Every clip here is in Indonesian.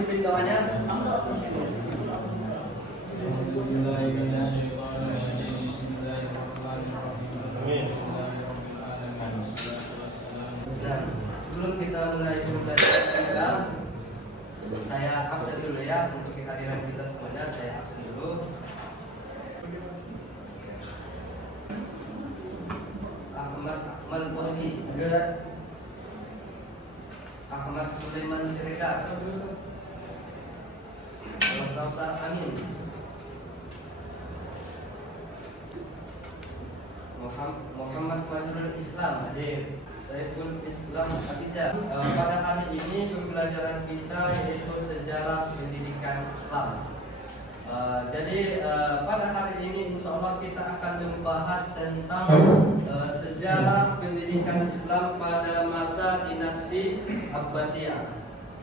pimpin doanya. Nah, sebelum kita mulai pembelajaran kita, saya absen dulu ya untuk kehadiran kita semuanya. Saya absen dulu. Ahmad Wahdi, Ahmad Sulaiman Siregar, Kausar Amin, Muhammad Fajrul Islam, Saiful Islam Khadijah. Pada hari ini pembelajaran kita yaitu sejarah pendidikan Islam. Jadi pada hari ini insya Allah kita akan membahas tentang sejarah pendidikan Islam pada masa dinasti Abbasiyah.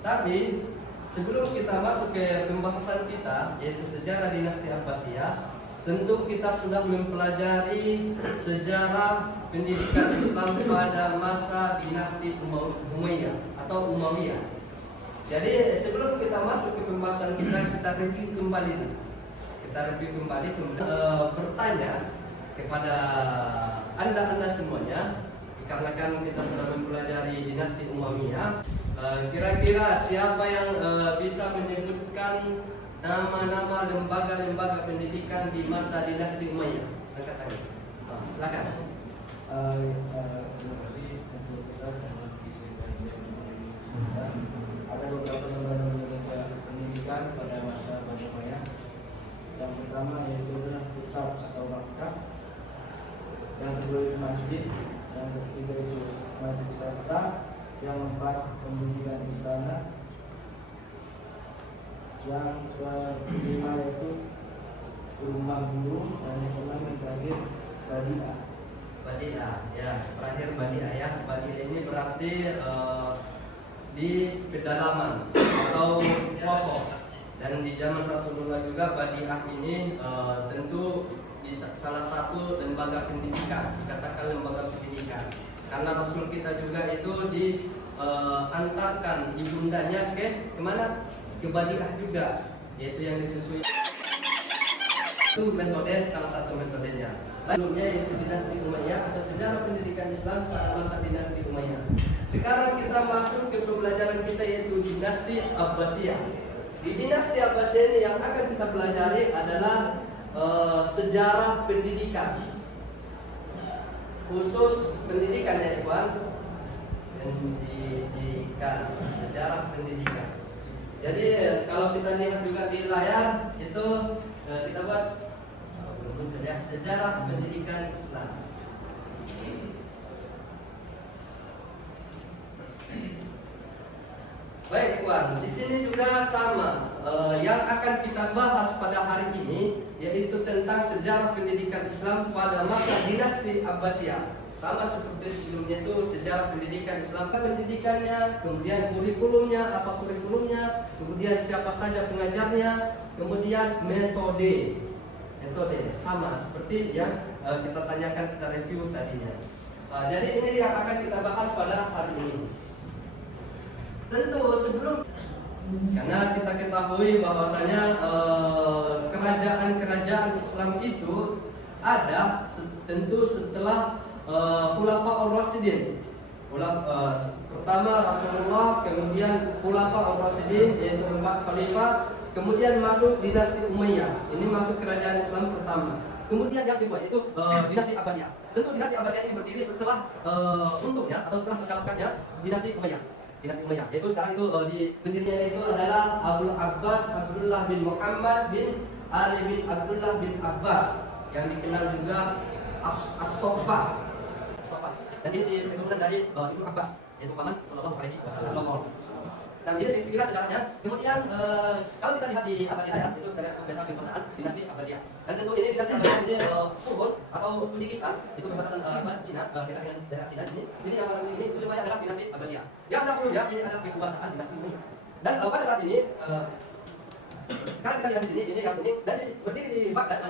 Tapi sebelum kita masuk ke pembahasan kita yaitu sejarah dinasti Abbasiyah, tentu kita sudah mempelajari sejarah pendidikan Islam pada masa dinasti Umayyah atau Umayyah. Jadi sebelum kita masuk ke pembahasan kita review kembali. Kemudian bertanya kepada anda semuanya, dikarenakan kita sudah mempelajari dinasti Umayyah. Kira-kira siapa yang bisa menyebutkan nama-nama lembaga-lembaga pendidikan di masa dinasti Umayyah? Angkat tangan. Silakan. Ada beberapa lembaga pendidikan pada masa Bani Umayyah. Yang pertama yaitu adalah pusat atau maktab, yang kedua itu masjid, yang ketiga itu majelis sastra, yang keempat pendidikan istana, yang kelima yaitu rumah guru, dan yang keenam yang terakhir Badi'ah. Badi'ah, ya terakhir Badi'ah ya. Badi'ah ini berarti di pedalaman atau pelosok. Dan di zaman Rasulullah juga Badi'ah ini tentu di salah satu lembaga pendidikan, dikatakan lembaga pendidikan. Karena Rasul kita juga itu diantarkan ibundanya kemana? Ke Badi'ah juga, yaitu yang disusui. Itu metode, salah satu metodenya. Sebelumnya yaitu dinasti Umayyah atau sejarah pendidikan Islam pada masa dinasti Umayyah. Sekarang kita masuk ke pembelajaran kita yaitu dinasti Abbasiyah. Di dinasti Abbasiyah ini yang akan kita pelajari adalah sejarah pendidikan, khusus pendidikan ya Ikhwan, pendidikan, sejarah pendidikan. Jadi kalau kita lihat juga di layar itu kita buat sejarah pendidikan Islam. Baik, Ikhwan, di sini juga sama. Yang akan kita bahas pada hari ini yaitu tentang sejarah pendidikan Islam pada masa dinasti Abbasiyah. Sama seperti sebelumnya itu sejarah pendidikan Islam, pendidikannya, kemudian kurikulumnya, kemudian siapa saja pengajarnya, kemudian metode sama seperti yang kita tanyakan, kita review tadinya. Jadi ini yang akan kita bahas pada hari ini. Tentu sebelum, karena kita ketahui bahwasanya kerajaan Islam itu ada tentu setelah Khulafaur Rasyidin. Pertama Rasulullah, kemudian Khulafaur Rasyidin yaitu 4 khalifah, kemudian masuk dinasti Umayyah. Ini masuk kerajaan Islam pertama. Kemudian yang kedua itu dinasti Abbasiyah. Tentu dinasti Abbasiyah ini berdiri setelah untuknya atau setelah terkalahkannya dinasti Umayyah. Yaitu sekarang itu di pendirinya itu adalah Abu Abbas Abdullah bin Muhammad bin Ali bin Abdullah bin Abbas, yang dikenal juga As-Soffah. Dan ini diturunan dari Ibnu Abbas, yaitu paman Sallallahu Alaihi Wasallam. Dan ini sekilas sejarahnya. Kemudian kalau kita lihat di layar itu terlihat peta kekuasaan dinasti Abbasiyah. Dan tentu ini dinasti Abbasiyah ini Urban atau Uzbekistan, itu perbatasan Cina, daerah Cina ini. Ini yang mana ini semuanya adalah dinasti Abbasiyah. Yang dahulu ya ini adalah kekuasaan dinasti Umayyah. Dan pada saat ini sekarang kita lihat di sini, ini yang unik, dan berdiri di Baghdad,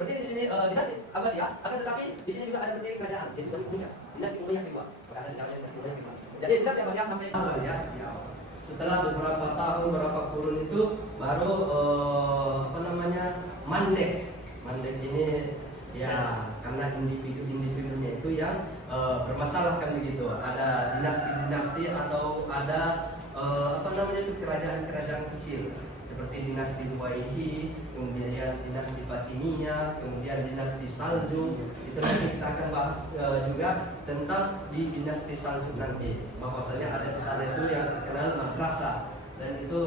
berdiri di sini dinasti Abbasiyah. Akan tetapi di sini juga ada berdiri kerajaan, yaitu Umayyah, dinasti Umayyah kedua. Karena sejarahnya dinasti Umayyah kedua. Jadi dinasti Abbasiyah sampai ya. setelah beberapa tahun, beberapa kurun itu baru mandek. Mandek ini ya karena individunya itu yang bermasalah kan begitu. Ada dinasti-dinasti atau ada kerajaan-kerajaan kecil seperti dinasti Umayyah, kemudian dinasti Fatimiyah, kemudian dinasti Saljuk. Itu nanti kita akan bahas juga tentang di dinasti Saljuk nanti. Bahwasanya ada di sana itu yang terkenal madrasah, dan itu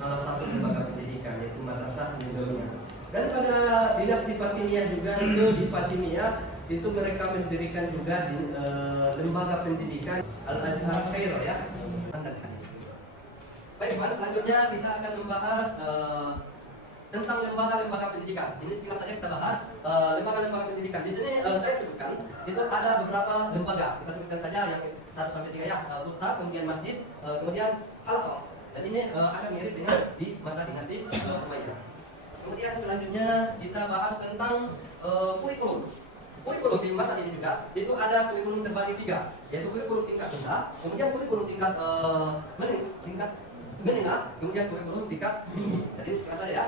salah satu lembaga pendidikan yaitu madrasah Indonesia. Dan pada dinasti Fatimiyah juga itu di Fatimiyah itu mereka mendirikan juga di, lembaga pendidikan Al-Azhar Kairo ya. Baik, selanjutnya kita akan membahas tentang lembaga-lembaga pendidikan. Ini sekilas saja kita bahas lembaga-lembaga pendidikan. Di sini saya sebutkan itu ada beberapa lembaga. Kita sebutkan saja yang 1 sampai 3 ya. Urta, kemudian masjid, kemudian halaqah. Dan ini akan mirip dengan di masa dinasti Umayyah. Kemudian selanjutnya kita bahas tentang kurikulum. Kurikulum di masa ini juga itu ada kurikulum terbagi 3, yaitu kurikulum tingkat rendah, kemudian kurikulum tingkat menengah, kemudian kurikulum tingkat tinggi. Jadi sekilas saja ya.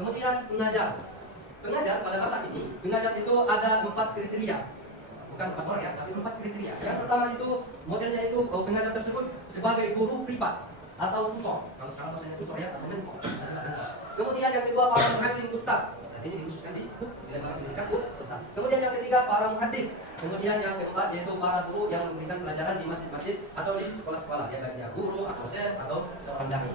Kemudian pengajar pada masa ini, pengajar itu ada 4 kriteria, bukan 4 orang ya, tapi 4 kriteria. Yang pertama itu modelnya itu pengajar tersebut sebagai guru privat atau tutor. Kalau sekarang bahasanya tutor ya, atau mentor. Kemudian yang kedua para muhaddits kutab. Ini dirumuskan di lembaga pendidikan kutab. Kemudian yang ketiga para muhaddits. Kemudian yang keempat yaitu para guru yang memberikan pelajaran di masjid-masjid atau di sekolah-sekolah, ya baik dia guru atau dosen atau seorang dai.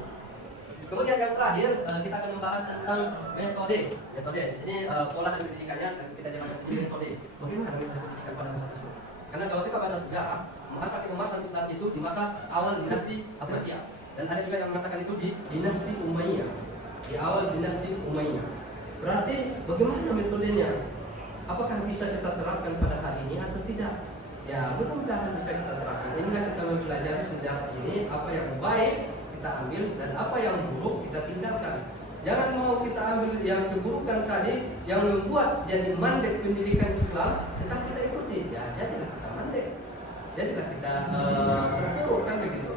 Kemudian yang terakhir kita akan membahas tentang metode. Di sini pola dan pendidikannya dan kita jelaskan sendiri metode. Bagaimana metode pendidikan pada masa tersebut? Karena kalau kita baca sejarah, masa keemasan Islam itu di masa awal dinasti Abbasiyah, dan ada juga yang mengatakan itu di dinasti Umayyah, di awal dinasti Umayyah. Berarti bagaimana metodenya? Apakah bisa kita terapkan pada hari ini atau tidak? Ya, mudah-mudahan bisa kita terapkan. Inilah kita mempelajari sejarah ini, apa yang baik kita ambil dan apa yang buruk kita tinggalkan. Jangan mau kita ambil yang keburukan tadi yang membuat jadi mandek pendidikan Islam, tetapi kita ikuti. Ya, jadilah kita mandek, jadilah kita terpuruk kan begitu.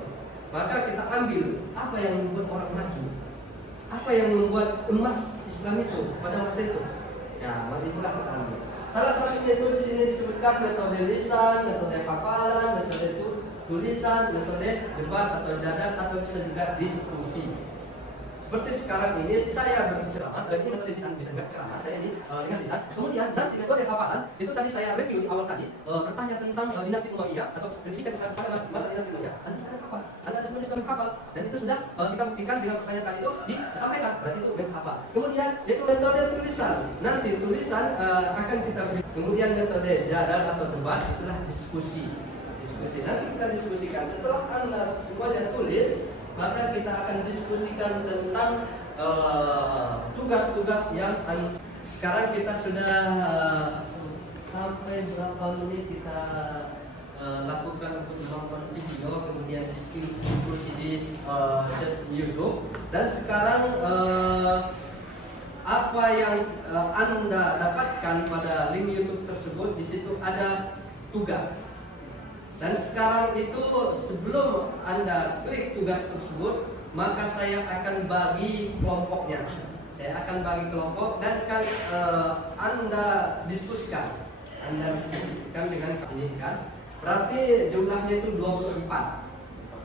Maka kita ambil apa yang membuat orang maju, apa yang membuat emas Islam itu pada masa itu. Ya, maka itulah kita ambil. Salah satunya itu di sini disebutkan metode lisan, metode hafalan, metode tulisan, metode debat atau jadal, atau bisa juga diskusi. Seperti sekarang ini saya berbicara, dan ini metode lisan bisa juga ceramah saya ini dengan lisan. Kemudian nanti metode hafalan itu tadi saya review di awal tadi, bertanya tentang dinasti Umayyah atau pendidikan Islam pada masa dinasti Umayyah. Anda sekarang hafal, Anda ada sebenarnya hafal, dan itu sudah kita buktikan dengan pertanyaan tadi itu disampaikan, berarti itu menghafal. Kemudian itu metode tulisan, nanti tulisan akan kita beri. Kemudian metode jadal atau debat itulah diskusi. Nanti kita diskusikan setelah Anda semuanya tulis, maka kita akan diskusikan tentang tugas-tugas yang sekarang kita sudah sampai berapa menit kita lakukan untuk menonton video, kemudian diskusi di chat YouTube. Dan sekarang apa yang Anda dapatkan pada link YouTube tersebut, di situ ada tugas. Dan sekarang itu sebelum Anda klik tugas tersebut, maka saya akan bagi kelompoknya. Saya akan bagi kelompok dan akan Anda diskusikan. Anda diskusikan dengan ini kan. Berarti jumlahnya itu 24.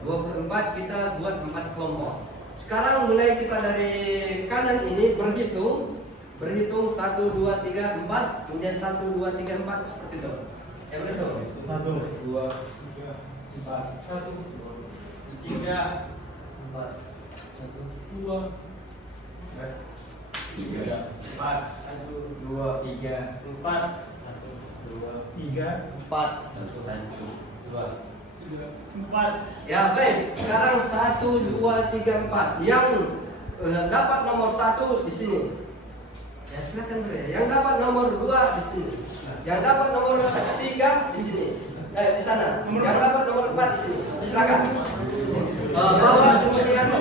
24 kita buat 4 kelompok. Sekarang mulai kita dari kanan ini berhitung 1, 2, 3, 4, kemudian 1, 2, 3, 4 seperti itu. Ya benar tuh. 1, 2, 3, 4. 1, 2, 3, 4. 1, 2, 3, 4. 1, 2, 3, 4. 1, 2, 3, 4. 1, 2, 4. Ya baik. Sekarang 1, 2, 3, 4. Yang dapat nomor 1 di sini. Ya silakan beri. Yang dapat nomor 2 di sini. Yang dapat nomor 3 di sini. Di sana. Yang dapat nomor 4 di sini. Silakan. Bawa kemudian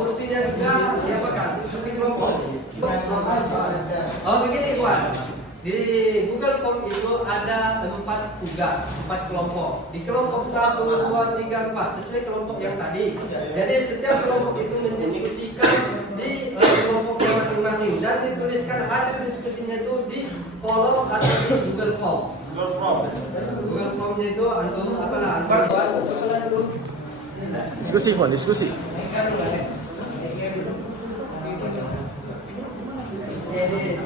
kursinya juga siapkan seperti kelompok. Oh begini Tuan. Di Google Form itu ada 4 tugas, 4 kelompok. Di kelompok 1, 2, 3, 4 sesuai kelompok yang tadi. Jadi setiap kelompok itu mendiskusikan di kelompoknya masing-masing dan dituliskan hasil diskusinya itu di kolom atau di Google Form. Google Form itu antum apa lah? Diskusi, Fon, diskusi. Jadi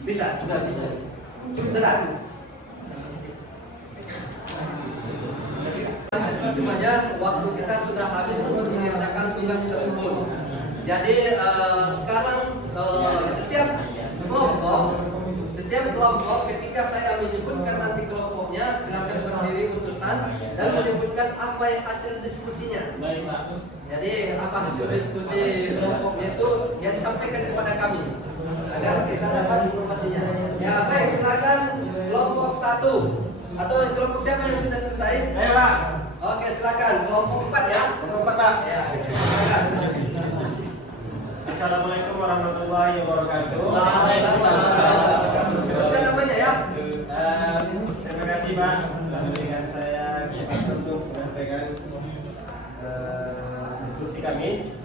bisa, sudah bisa. Sudah. Semuanya waktu kita sudah habis untuk mengerjakan tugas tersebut. Jadi sekarang setiap kelompok ketika saya menyebutkan nanti kelompoknya silakan berdiri utusan dan menyebutkan apa yang hasil diskusinya. Jadi apa hasil diskusi kelompoknya itu yang disampaikan kepada kami agar kita dapat informasinya. Ya baik, silakan kelompok 1 atau kelompok siapa yang sudah selesai? Ayo Pak. Oke, silakan kelompok 4 ya. Kelompok 4 Pak. Ya, silakan. Assalamualaikum warahmatullahi wabarakatuh. Sebutkan namanya ya. Terima kasih Pak telah memberikan saya kesempatan untuk menyampaikan diskusi kami.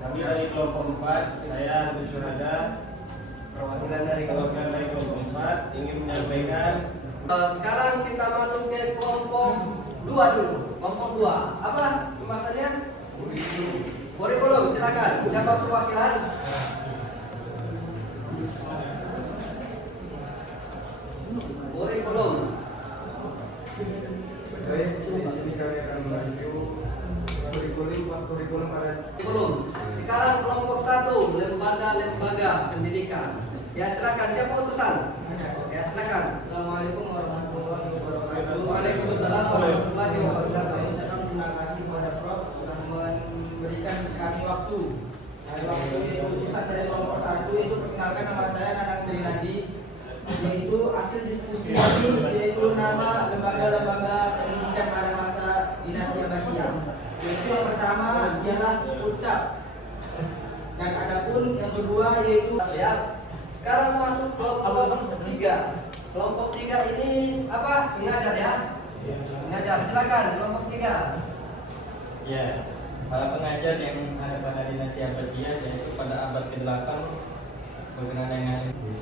Kami dari kelompok 4, saya Abdul Syuhada, Perwakilan dari kelompok 4 ingin menyampaikan. Sekarang kita masuk ke kelompok 2 dulu. Kelompok 2. Apa pembahasannya? Kurikulum, silakan. Siapa perwakilan? Kurikulum. Baik, di sini kami akan mereview kurikulum ada. Kurikulum. Sekarang kelompok 1, lembaga-lembaga pendidikan. Ya silakan, siapa utusan? Ya silakan. Assalamualaikum warahmatullahi wabarakatuh. Waalaikumsalam warahmatullahi wabarakatuh. Terima kasih kepada Prof telah memberikan kami waktu. Waktu itu utusan dari kelompok 1 itu perkenalkan nama saya Nanang Trinadi, yaitu hasil diskusi kami yaitu nama lembaga-lembaga pendidikan pada masa dinasti Abbasiyah. Yaitu yang pertama ialah Utab, dan adapun yang kedua yaitu Ya. Sekarang masuk kelompok 3. Kelompok 3 ini apa? Mengajar ya? Mengajar. Silakan kelompok 3. Ya, para pengajar yang ada pada dinasti Abbasiyah yaitu pada abad ke-8 berkenaan dengan ini.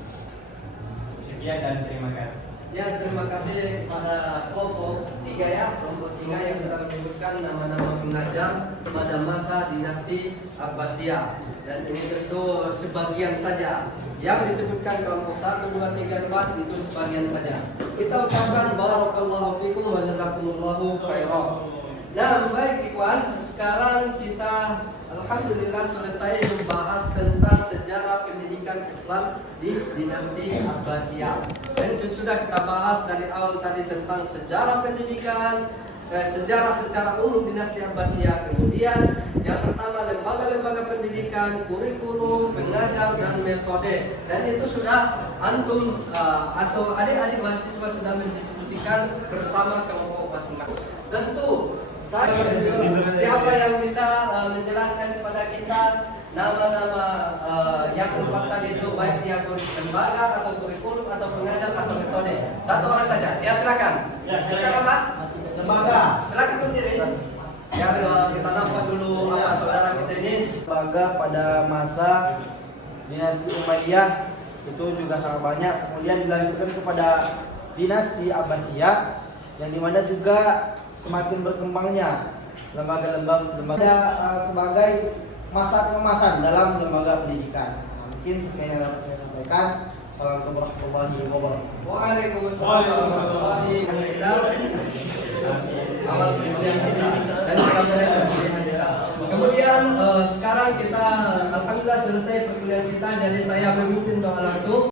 Sekian dan terima kasih. Ya, terima kasih pada kelompok 3 ya. Kelompok 3 yang sudah menyebutkan nama-nama pengajar pada masa dinasti Abbasiyah. Dan ini tentu sebagian saja. Yang disebutkan kelompok 1, 2, 3, 4 itu sebagian saja. Kita ucapkan barakallahu fikum wa jazakumullahu khairan. Nah, baik ikhwan, sekarang kita alhamdulillah selesai membahas tentang sejarah pendidikan Islam di dinasti Abbasiyah. Dan itu sudah kita bahas dari awal tadi tentang sejarah pendidikan, sejarah secara umum dinasti Abbasiyah. Kemudian yang pertama lembaga-lembaga pendidikan, kurikulum, pengajar dan metode. Dan itu sudah antum atau adik-adik mahasiswa sudah mendiskusikan bersama kelompok masing-masing. Tentu siapa yang bisa menjelaskan kepada kita nama-nama yang keempat tadi itu, baik dia lembaga atau kurikulum atau pengajar atau metode? Satu orang saja. Ya silakan. Ya, silakan. Silakan Pak. lembaga. Silakan berdiri. Ya kita nampak dulu apa saudara kita ini. Lembaga pada masa dinasti Umayyah itu juga sangat banyak. Kemudian dilanjutkan kepada dinasti Abbasiyah, yang dimana juga semakin berkembangnya lembaga sebagai masa keemasan dalam lembaga pendidikan. Mungkin sekian yang dapat saya sampaikan. Assalamualaikum warahmatullahi wabarakatuh. Waalaikumsalam warahmatullahi wabarakatuh. Awal perkuliahan kita dan kita mulai perkuliahan kita. Kemudian sekarang kita alhamdulillah selesai perkuliahan kita. Jadi saya memimpin doa langsung.